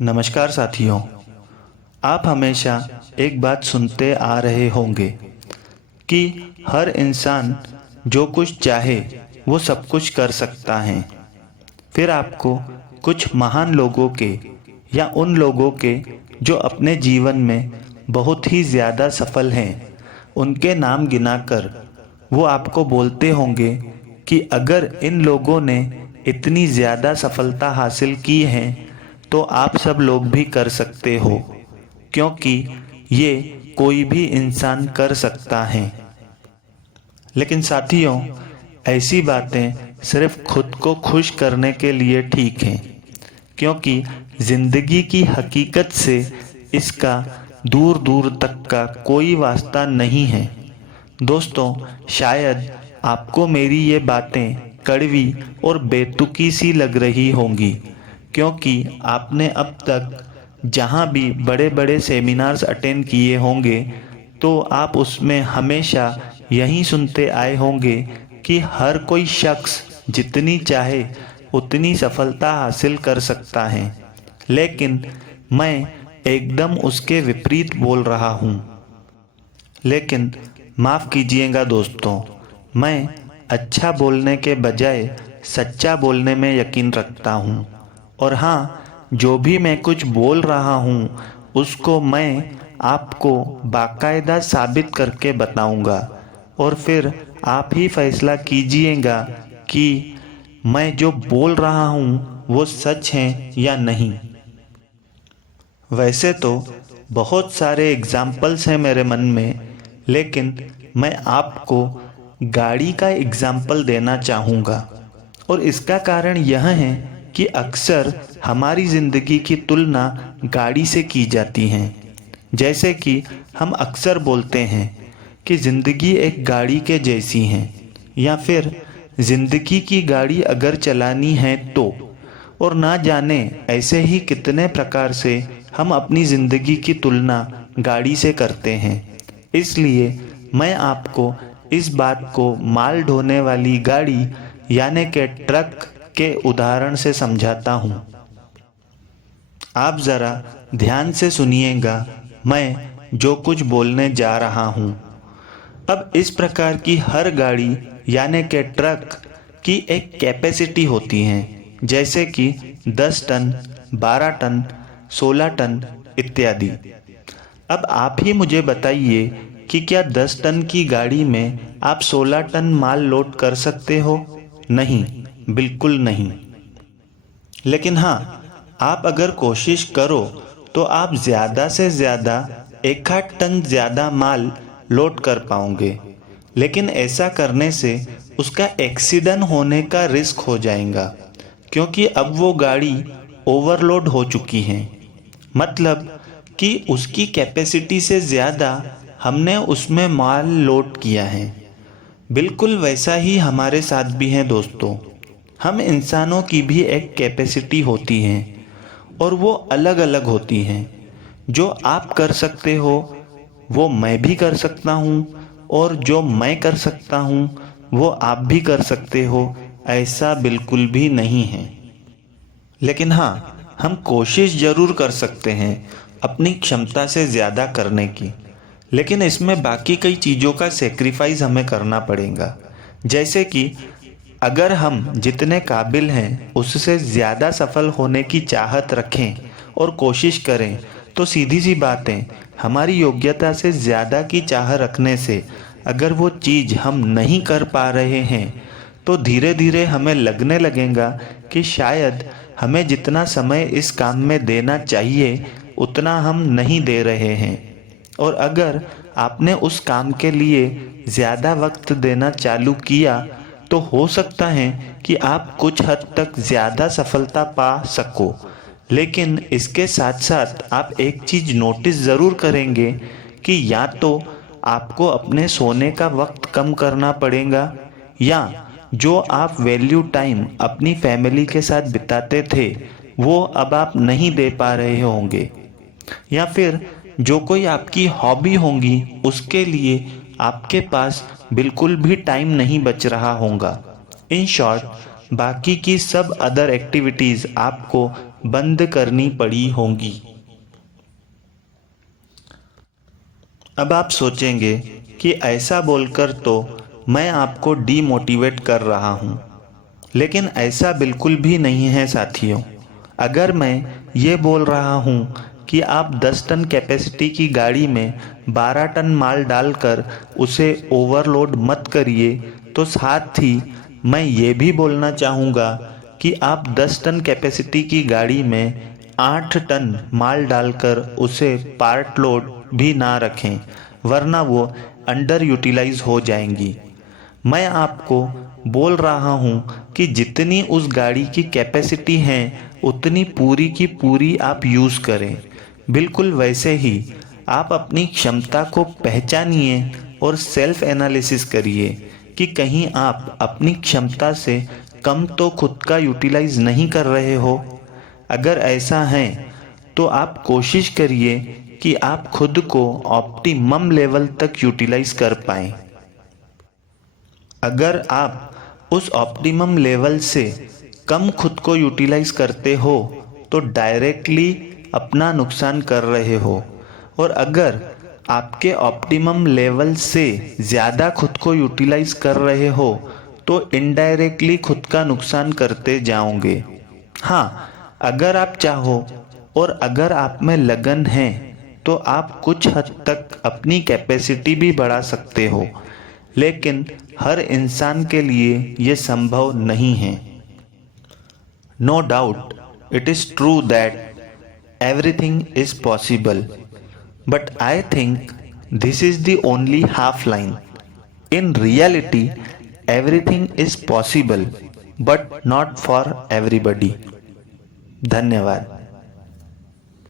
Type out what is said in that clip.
नमस्कार साथियों। आप हमेशा एक बात सुनते आ रहे होंगे कि हर इंसान जो कुछ चाहे वो सब कुछ कर सकता है। फिर आपको कुछ महान लोगों के या उन लोगों के जो अपने जीवन में बहुत ही ज़्यादा सफल हैं उनके नाम गिनाकर वो आपको बोलते होंगे कि अगर इन लोगों ने इतनी ज़्यादा सफलता हासिल की है तो आप सब लोग भी कर सकते हो, क्योंकि ये कोई भी इंसान कर सकता है। लेकिन साथियों, ऐसी बातें सिर्फ खुद को खुश करने के लिए ठीक हैं, क्योंकि ज़िंदगी की हकीकत से इसका दूर दूर तक का कोई वास्ता नहीं है। दोस्तों, शायद आपको मेरी ये बातें कड़वी और बेतुकी सी लग रही होंगी, क्योंकि आपने अब तक जहाँ भी बड़े बड़े सेमिनार्स अटेंड किए होंगे तो आप उसमें हमेशा यही सुनते आए होंगे कि हर कोई शख्स जितनी चाहे उतनी सफलता हासिल कर सकता है। लेकिन मैं एकदम उसके विपरीत बोल रहा हूँ। लेकिन माफ़ कीजिएगा दोस्तों, मैं अच्छा बोलने के बजाय सच्चा बोलने में यकीन रखता हूँ। और हाँ, जो भी मैं कुछ बोल रहा हूँ उसको मैं आपको बाकायदा साबित करके बताऊँगा और फिर आप ही फैसला कीजिएगा कि मैं जो बोल रहा हूँ वो सच है या नहीं। वैसे तो बहुत सारे एग्जाम्पल्स हैं मेरे मन में, लेकिन मैं आपको गाड़ी का एग्जाम्पल देना चाहूँगा। और इसका कारण यह है कि अक्सर हमारी ज़िंदगी की तुलना गाड़ी से की जाती है। जैसे कि हम अक्सर बोलते हैं कि ज़िंदगी एक गाड़ी के जैसी है, या फिर ज़िंदगी की गाड़ी अगर चलानी है तो। और ना जाने ऐसे ही कितने प्रकार से हम अपनी ज़िंदगी की तुलना गाड़ी से करते हैं। इसलिए मैं आपको इस बात को माल ढोने वाली गाड़ी यानी कि ट्रक के उदाहरण से समझाता हूँ। आप ज़रा ध्यान से सुनिएगा मैं जो कुछ बोलने जा रहा हूँ। अब इस प्रकार की हर गाड़ी यानी कि ट्रक की एक कैपेसिटी होती है, जैसे कि 10 टन, 12 टन, 16 टन इत्यादि। अब आप ही मुझे बताइए कि क्या 10 टन की गाड़ी में आप 16 टन माल लोड कर सकते हो? नहीं, बिल्कुल नहीं। लेकिन हाँ, आप अगर कोशिश करो तो आप ज़्यादा से ज़्यादा 1 टन ज़्यादा माल लोड कर पाओगे। लेकिन ऐसा करने से उसका एक्सीडेंट होने का रिस्क हो जाएगा, क्योंकि अब वो गाड़ी ओवरलोड हो चुकी है। मतलब कि उसकी कैपेसिटी से ज़्यादा हमने उसमें माल लोड किया है। बिल्कुल वैसा ही हमारे साथ भी है दोस्तों। हम इंसानों की भी एक कैपेसिटी होती है और वो अलग अलग होती हैं। जो आप कर सकते हो वो मैं भी कर सकता हूँ, और जो मैं कर सकता हूँ वो आप भी कर सकते हो, ऐसा बिल्कुल भी नहीं है। लेकिन हाँ, हम कोशिश ज़रूर कर सकते हैं अपनी क्षमता से ज़्यादा करने की। लेकिन इसमें बाकी कई चीज़ों का सेक्रीफाइस हमें करना पड़ेगा। जैसे कि अगर हम जितने काबिल हैं उससे ज़्यादा सफल होने की चाहत रखें और कोशिश करें, तो सीधी सी बात है, हमारी योग्यता से ज़्यादा की चाह रखने से अगर वो चीज़ हम नहीं कर पा रहे हैं तो धीरे धीरे हमें लगने लगेगा कि शायद हमें जितना समय इस काम में देना चाहिए उतना हम नहीं दे रहे हैं। और अगर आपने उस काम के लिए ज़्यादा वक्त देना चालू किया तो हो सकता है कि आप कुछ हद तक ज़्यादा सफलता पा सको। लेकिन इसके साथ साथ आप एक चीज़ नोटिस ज़रूर करेंगे कि या तो आपको अपने सोने का वक्त कम करना पड़ेगा, या जो आप वैल्यू टाइम अपनी फैमिली के साथ बिताते थे वो अब आप नहीं दे पा रहे होंगे, या फिर जो कोई आपकी हॉबी होंगी उसके लिए आपके पास बिल्कुल भी टाइम नहीं बच रहा होगा। इन शॉर्ट, बाकी की सब अदर एक्टिविटीज़ आपको बंद करनी पड़ी होंगी। अब आप सोचेंगे कि ऐसा बोलकर तो मैं आपको डीमोटिवेट कर रहा हूँ, लेकिन ऐसा बिल्कुल भी नहीं है साथियों। अगर मैं ये बोल रहा हूँ कि आप 10 टन कैपेसिटी की गाड़ी में 12 टन माल डालकर उसे ओवरलोड मत करिए, तो साथ ही मैं ये भी बोलना चाहूँगा कि आप 10 टन कैपेसिटी की गाड़ी में 8 टन माल डालकर उसे पार्ट लोड भी ना रखें, वरना वो अंडर यूटिलाइज हो जाएंगी। मैं आपको बोल रहा हूँ कि जितनी उस गाड़ी की कैपेसिटी है उतनी पूरी की पूरी आप यूज़ करें। बिल्कुल वैसे ही आप अपनी क्षमता को पहचानिए और सेल्फ एनालिसिस करिए कि कहीं आप अपनी क्षमता से कम तो खुद का यूटिलाइज नहीं कर रहे हो। अगर ऐसा है तो आप कोशिश करिए कि आप खुद को ऑप्टिमम लेवल तक यूटिलाइज कर पाएं। अगर आप उस ऑप्टिमम लेवल से कम खुद को यूटिलाइज करते हो तो डायरेक्टली अपना नुकसान कर रहे हो, और अगर आपके ऑप्टिमम लेवल से ज़्यादा खुद को यूटिलाइज कर रहे हो तो इनडायरेक्टली खुद का नुकसान करते जाओगे। हाँ, अगर आप चाहो और अगर आप में लगन है तो आप कुछ हद तक अपनी कैपेसिटी भी बढ़ा सकते हो, लेकिन हर इंसान के लिए ये संभव नहीं है। No doubt it is true that everything is possible, but I think this is the only half line. In reality, everything is possible, but not for everybody. धन्यवाद।